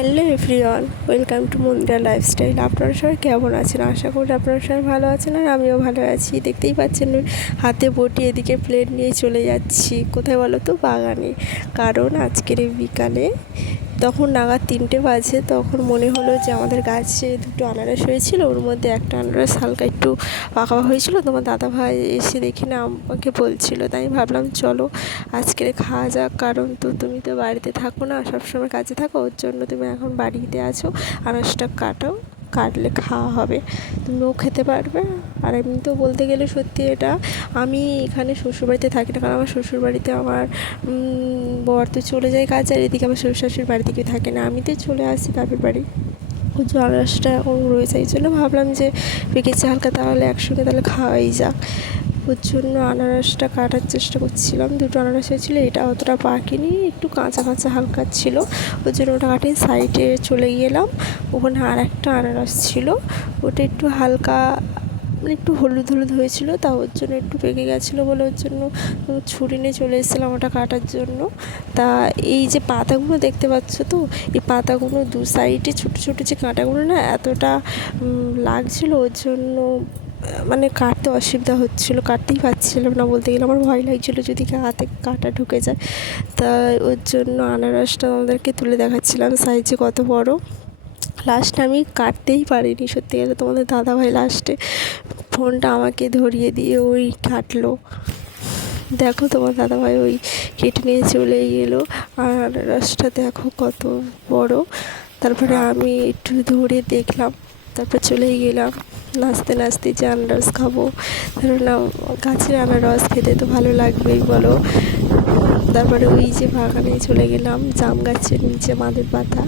Hello everyone, welcome to Mandira lifestyle. আপনারা সবাই কেমন আছেন? আশা করি আপনারা সবাই ভালো আছেন আর আমিও ভালো আছি। দেখতেই পাচ্ছেন হাতে বটি, এদিকে প্লেট নিয়ে চলে যাচ্ছি। কোথায় বলো তো? বাগানে। কারণ আজকের এই বিকালে তখন নাগাদ 3টে বাজে, তখন মনে হলো যে আমাদের গাছে 2টো আনারস হয়েছিল, ওর মধ্যে একটা আনারস হালকা একটু পাকা হয়েছিল। তোমার দাদাভাই এসে দেখি না আমাকে বলছিল, তাই ভাবলাম চলো আজকে খাওয়া যাক। কারণ তুমি তো বাড়িতে থাকো না, সবসময় কাজে থাকো, ওর জন্য তুমি এখন বাড়িতে আছো। আনারসটা কাটলে খাওয়া হবে, তুমিও খেতে পারবে। আর এমনিতেও বলতে গেলে সত্যি এটা, আমি এখানে শ্বশুরবাড়িতে থাকি না, কারণ আমার শ্বশুরবাড়িতে আমার বর তো চলে যায় কাজে, আর এদিকে আমার শ্বশুর শাশুড়ির বাড়িতে কেউ থাকে না, আমি তো চলে আসি বাপের বাড়ি। ওই যে আনারসটা এখন রয়েছে, এই জন্য ভাবলাম যে পেকেছে হালকা, তাহলে একসঙ্গে তাহলে খাওয়াই যাক। ওর জন্য আনারসটা কাটার চেষ্টা করছিলাম। 2টো আনারস হয়েছিল, এটা অতটা পাকেনি, একটু কাঁচা কাঁচা হালকা ছিল, ওর জন্য ওটা কাটিয়ে সাইডে চলে গেলাম। ওখানে আর একটা আনারস ছিল, ওটা একটু হালকা মানে একটু হলুদ হলুদ হয়েছিল, তা ওর জন্য একটু পেকে গেছিলো বলে ওর জন্য ছুরি নিয়ে চলে এসেছিলাম ওটা কাটার জন্য। তা এই যে পাতাগুলো দেখতে পাচ্ছ তো, এই পাতাগুলো দু সাইডে ছোটো ছোটো যে কাঁটাগুলো না এতটা লাগছিলো, ওর জন্য মানে কাটতে অসুবিধা হচ্ছিলো, কাটতেই পারছিলাম না বলতে গেলে। আমার ভয় লাগছিলো যদি হাতে কাঁটা ঢুকে যায়, তাই ওর জন্য আনারসটা আমাদেরকে তুলে দেখাচ্ছিলাম সাইজে কত বড়। লাস্টে আমি কাটতেই পারিনি সত্যি গেলে, তোমাদের দাদাভাই লাস্টে ফোনটা আমাকে ধরিয়ে দিয়ে ওই কাটলো। দেখো তোমার দাদাভাই ওই কেটে নিয়ে চলে এলো, আর আনারসটা দেখো কত বড়। তারপরে আমি একটু ধরে দেখলাম, তারপর চলেই গেলাম নাচতে নাচতে যে আনারস খাবো। ধরো না, গাছের আনারস খেতে তো ভালো লাগবেই বলো। তারপরে ওই যে বাগানে চলে গেলাম, জাম গাছের নিচে মাদের পাতা,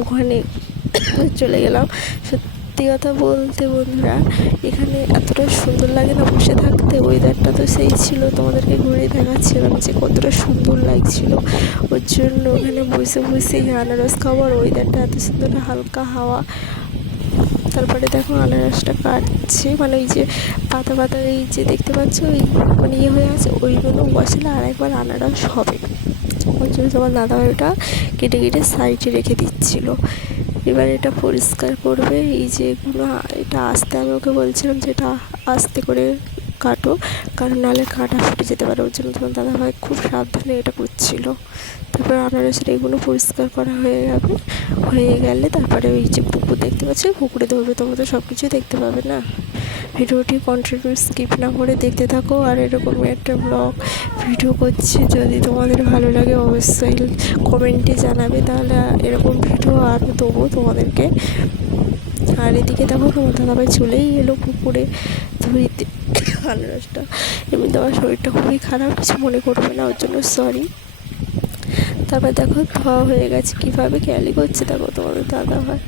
ওখানে চলে গেলাম। সত্যি কথা বলতে বন্ধুরা, এখানে এতটা সুন্দর লাগে না বসে থাকতে, ওয়েদারটা তো সেই ছিল, তোমাদেরকে ঘুরে দেখাচ্ছিলাম যে কতটা সুন্দর লাগছিল। ওর জন্য ওখানে বসে বসে আনারস খাওয়ার, ওয়েদারটা এত সুন্দর, হালকা হাওয়া। তারপরে দেখো আনারসটা কাটছে, মানে ওই যে পাতা পাতা এই যে দেখতে পাচ্ছ ওই মানে ইয়ে হয়ে আছে, ওইগুলো বসালে আর একবার আনারস হবে। ওই জন্য তোমার দাদাভাই ওটা কেটে কেটে সাইডে রেখে দিচ্ছিলো। এবার এটা পরিষ্কার করবে, এই যে এগুলো এটা আস্তে, আমি ওকে বলছিলাম যে এটা আস্তে করে কাটো, কারণ নাহলে কাঁটা ফুটে যেতে পারে। ওর জন্য তোমার দাদাভাই খুব সাবধানে এটা করছিলো। তারপর আনারসের এগুলো পরিষ্কার করা হয়ে গেলে তারপরে ওই যে পুকুর দেখতে পাচ্ছি, পুকুরে ধরবে, তোমরা তো সব কিছুই দেখতে পাবে না। ভিডিওটি কন্টিনিউ স্কিপ না করে দেখতে থাকো। আর এরকমই একটা ব্লগ ভিডিও করছি, যদি তোমাদের ভালো লাগে অবশ্যই কমেন্টে জানাবে, তাহলে এরকম ভিডিও আরও দেবো তোমাদেরকে। আর এদিকে দেখো তোমার দাদাভাই চলেই এলো পুকুরে ধরিতে আনারসটা। এমনিতে আমার শরীরটা খুবই খারাপ, কিছু মনে করবে না, ওর জন্য সরি। তারপর দেখো ধোয়া হয়ে গেছে, কীভাবে খেয়ালি করছে দেখো তোমাদের দাদাভাই।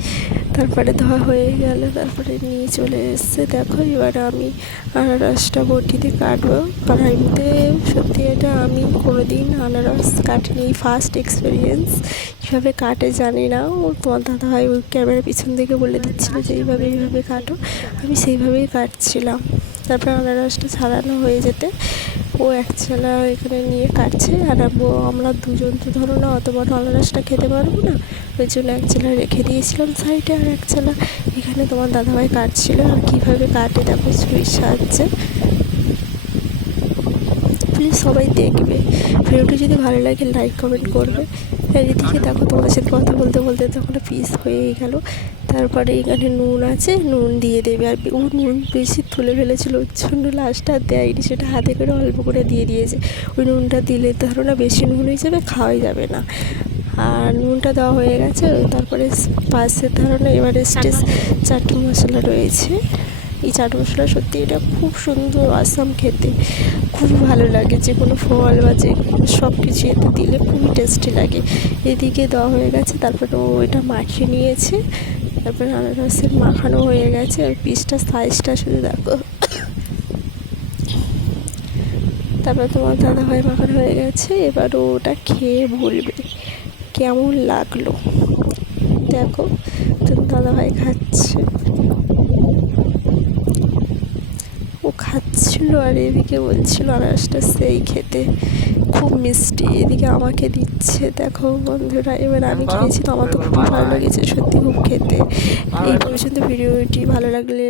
তারপরে ধোয়া হয়ে গেল, তারপরে নিয়ে চলে এসছে। দেখো এবার আমি আনারসটা বটিতে কাটবো। আর এমনিতে সত্যি এটা আমি কোনোদিন আনারস কাটিনি, ফার্স্ট এক্সপিরিয়েন্স। কীভাবে কাটে জানি না, ও তোমার দাদাভাই ওই ক্যামেরার পিছন থেকে বলে দিচ্ছিলো যে এইভাবে কাটো, আমি সেইভাবেই কাটছিলাম। তারপরে আনারসটা ছাড়ানো হয়ে যেতে ও এক চালা এখানে নিয়ে কাটছে, আর আমরা দুজন তো ধরো না অত বড় আনারসটা খেতে পারবো না, ওই জন্য এক চালা রেখে দিয়েছিলাম সাইডে, আর এক চালা এখানে তোমার দাদাভাই কাটছিল। আর কীভাবে কাটে দেখো ছুরির সাহায্যে। প্লিজ সবাই দেখবে ভিডিওটি, যদি ভালো লাগে লাইক কমেন্ট করবে। আর এদিকে দেখো তোমাদের সাথে কথা বলতে বলতে তখন পিস হয়েই গেল। তারপরে এখানে নুন আছে, নুন দিয়ে দেবে। আর ও নুন বেশি তুলে ফেলেছিল, ওর জন্য লাস্টটা দেয়নি, সেটা হাতে করে অল্প করে দিয়ে দিয়েছে। ওই নুনটা দিলে ধরো না বেশি নুন হয়ে যাবে, খাওয়াই যাবে না। আর নুনটা দেওয়া হয়ে গেছে। তারপরে পাশে ধরো না এভারেস্টের চাট মশলা রয়েছে। এই চাট মশলা সত্যি এটা খুব সুন্দর, আসাম খেতে খুব ভালো লাগে, যে কোনো ফল বা যে সব কিছু এতে দিলে খুবই টেস্টি লাগে। এদিকে দেওয়া হয়ে গেছে, তারপরে ও এটা মাখিয়ে নিয়েছে। তারপরে আনারসের মাখানো হয়ে গেছে, আর পিসটা সাইজটা শুধু দেখো। তারপর তোমার দাদাভাই মাখানো হয়ে গেছে, এবার ওটা খেয়ে বলবে কেমন লাগলো। দেখো তোমার দাদাভাই খাচ্ছে, ও খাচ্ছিল আর এদিকে বলছিল আনারসটা সেই খেতে খুব মিষ্টি, এদিকে আমাকে দিচ্ছে। দেখো বন্ধুরা, এবার আমি খেয়েছি, তো আমার তো খুবই ভালো লেগেছে সত্যি খুব খেতে। এই পর্যন্ত ভিডিওটি ভালো লাগলে